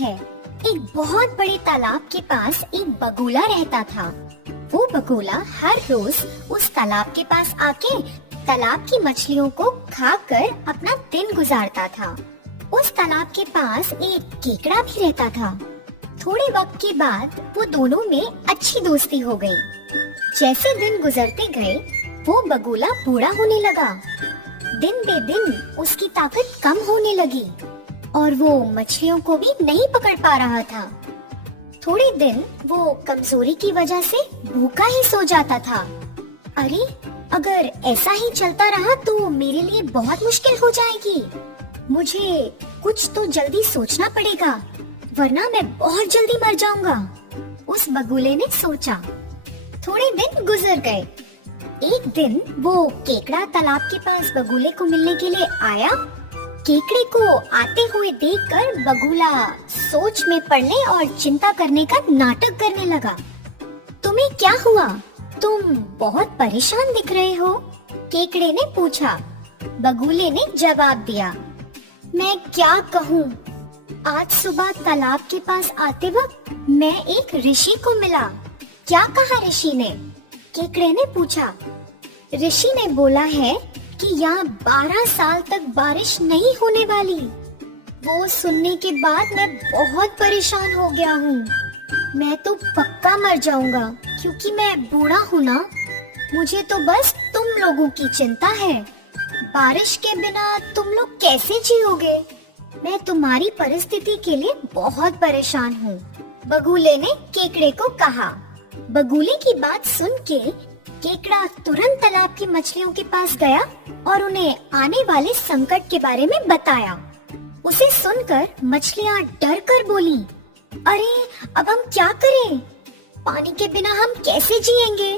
है। एक बहुत बड़े तालाब के पास एक बगुला रहता था। वो बगुला हर रोज उस तालाब के पास आके तालाब की मछलियों को खाकर अपना दिन गुजारता था। उस तालाब के पास एक केकड़ा भी रहता था। थोड़े वक्त के बाद वो दोनों में अच्छी दोस्ती हो गई। जैसे दिन गुजरते गए वो बगुला बूढ़ा होने लगा। दिन बे दिन उसकी ताकत कम होने लगी और वो मछलियों को भी नहीं पकड़ पा रहा था। थोड़े दिन वो कमजोरी की वजह से भूखा ही सो जाता था। अरे, अगर ऐसा ही चलता रहा तो मेरे लिए बहुत मुश्किल हो जाएगी। मुझे कुछ तो जल्दी सोचना पड़ेगा, वरना मैं बहुत जल्दी मर जाऊंगा, उस बगुले ने सोचा। थोड़े दिन गुजर गए। एक दिन वो केकड़ा तालाब के पास बगुले को मिलने के लिए आया। केकड़े को आते हुए देखकर बगुला सोच में पड़ने और चिंता करने का नाटक करने लगा। तुम्हें क्या हुआ? तुम बहुत परेशान दिख रहे हो, केकड़े ने पूछा। बगुले ने जवाब दिया, मैं क्या कहूँ, आज सुबह तालाब के पास आते वक्त मैं एक ऋषि को मिला। क्या कहा ऋषि ने? केकड़े ने पूछा। ऋषि ने बोला है कि यहाँ 12 साल तक बारिश नहीं होने वाली। वो सुनने के बाद मैं बहुत परेशान हो गया हूँ। मैं तो पक्का मर जाऊंगा क्योंकि मैं बूढ़ा हूँ ना। मुझे तो बस तुम लोगों की चिंता है। बारिश के बिना तुम लोग कैसे जियोगे? मैं तुम्हारी परिस्थिति के लिए बहुत परेशान हूँ, बगुले ने केकड़े को कहा। बगुले की बात सुन के केकड़ा तुरंत तालाब की मछलियों के पास गया और उन्हें आने वाले संकट के बारे में बताया। उसे सुनकर मछलियाँ डर कर बोली, अरे अब हम क्या करें? पानी के बिना हम कैसे जिएंगे?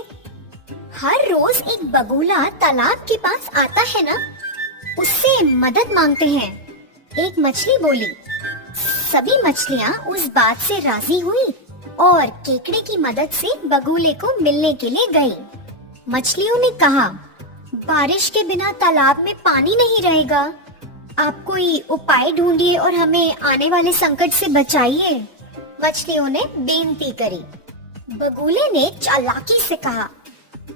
हर रोज एक बगुला तालाब के पास आता है ना, उससे मदद मांगते हैं, एक मछली बोली। सभी मछलियाँ उस बात से राजी हुई और केकड़े की मदद से बगुले को मिलने के लिए गई। मछलियों ने कहा, बारिश के बिना तालाब में पानी नहीं रहेगा। आप कोई उपाय ढूंढिए और हमें आने वाले संकट से बचाइए, मछलियों ने बेनती करी। बगुले ने चालाकी से कहा,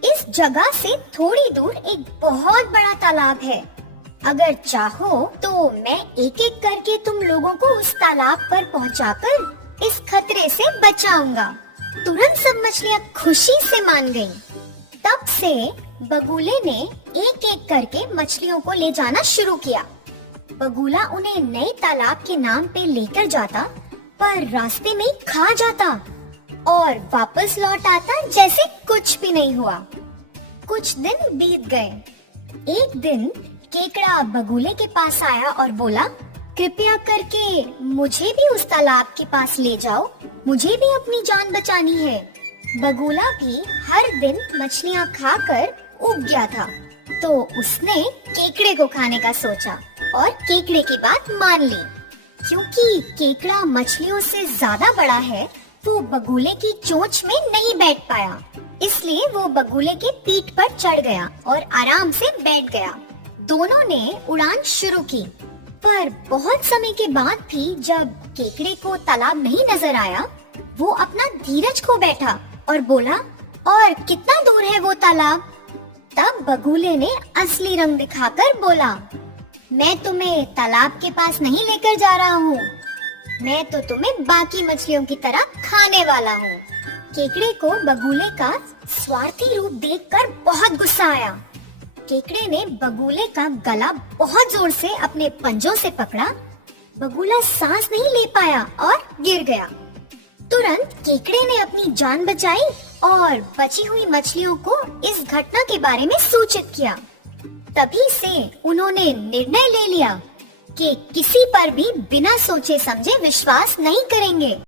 इस जगह से थोड़ी दूर एक बहुत बड़ा तालाब है। अगर चाहो तो मैं एक एक करके तुम लोगों को उस तालाब पर पहुंचाकर इस खतरे से बचाऊंगा। तुरंत सब मछलियाँ खुशी से मान गईं। तब से बगुले ने एक एक करके मछलियों को ले जाना शुरू किया। बगुला उन्हें नए तालाब के नाम पे लेकर जाता, पर रास्ते में खा जाता और वापस लौट आता जैसे कुछ भी नहीं हुआ। कुछ दिन बीत गए। एक दिन केकड़ा बगुले के पास आया और बोला, कृपया करके मुझे भी उस तालाब के पास ले जाओ, मुझे भी अपनी जान बचानी है। बगुला भी हर दिन मछलियाँ खाकर उब गया था, तो उसने केकड़े को खाने का सोचा और केकड़े की बात मान ली। क्योंकि केकड़ा मछलियों से ज्यादा बड़ा है, वो बगुले की चोंच में नहीं बैठ पाया, इसलिए वो बगुले के पीठ पर चढ़ गया और आराम से बैठ गया। दोनों ने उड़ान शुरू की, पर बहुत समय के बाद भी जब केकड़े को तालाब नहीं नजर आया, वो अपना धीरज खो बैठा और बोला, और कितना दूर है वो तालाब? तब बगुले ने असली रंग दिखाकर बोला, मैं तुम्हें तालाब के पास नहीं लेकर जा रहा हूँ, मैं तो तुम्हें बाकी मछलियों की तरह खाने वाला हूँ। केकड़े को बगुले का स्वार्थी रूप देखकर बहुत गुस्सा आया। केकड़े ने बगुले का गला बहुत जोर से अपने पंजों से पकड़ा। बगुला सांस नहीं ले पाया और गिर गया। तुरंत केकड़े ने अपनी जान बचाई और बची हुई मछलियों को इस घटना के बारे में सूचित किया। तभी से उन्होंने निर्णय ले लिया कि किसी पर भी बिना सोचे समझे विश्वास नहीं करेंगे।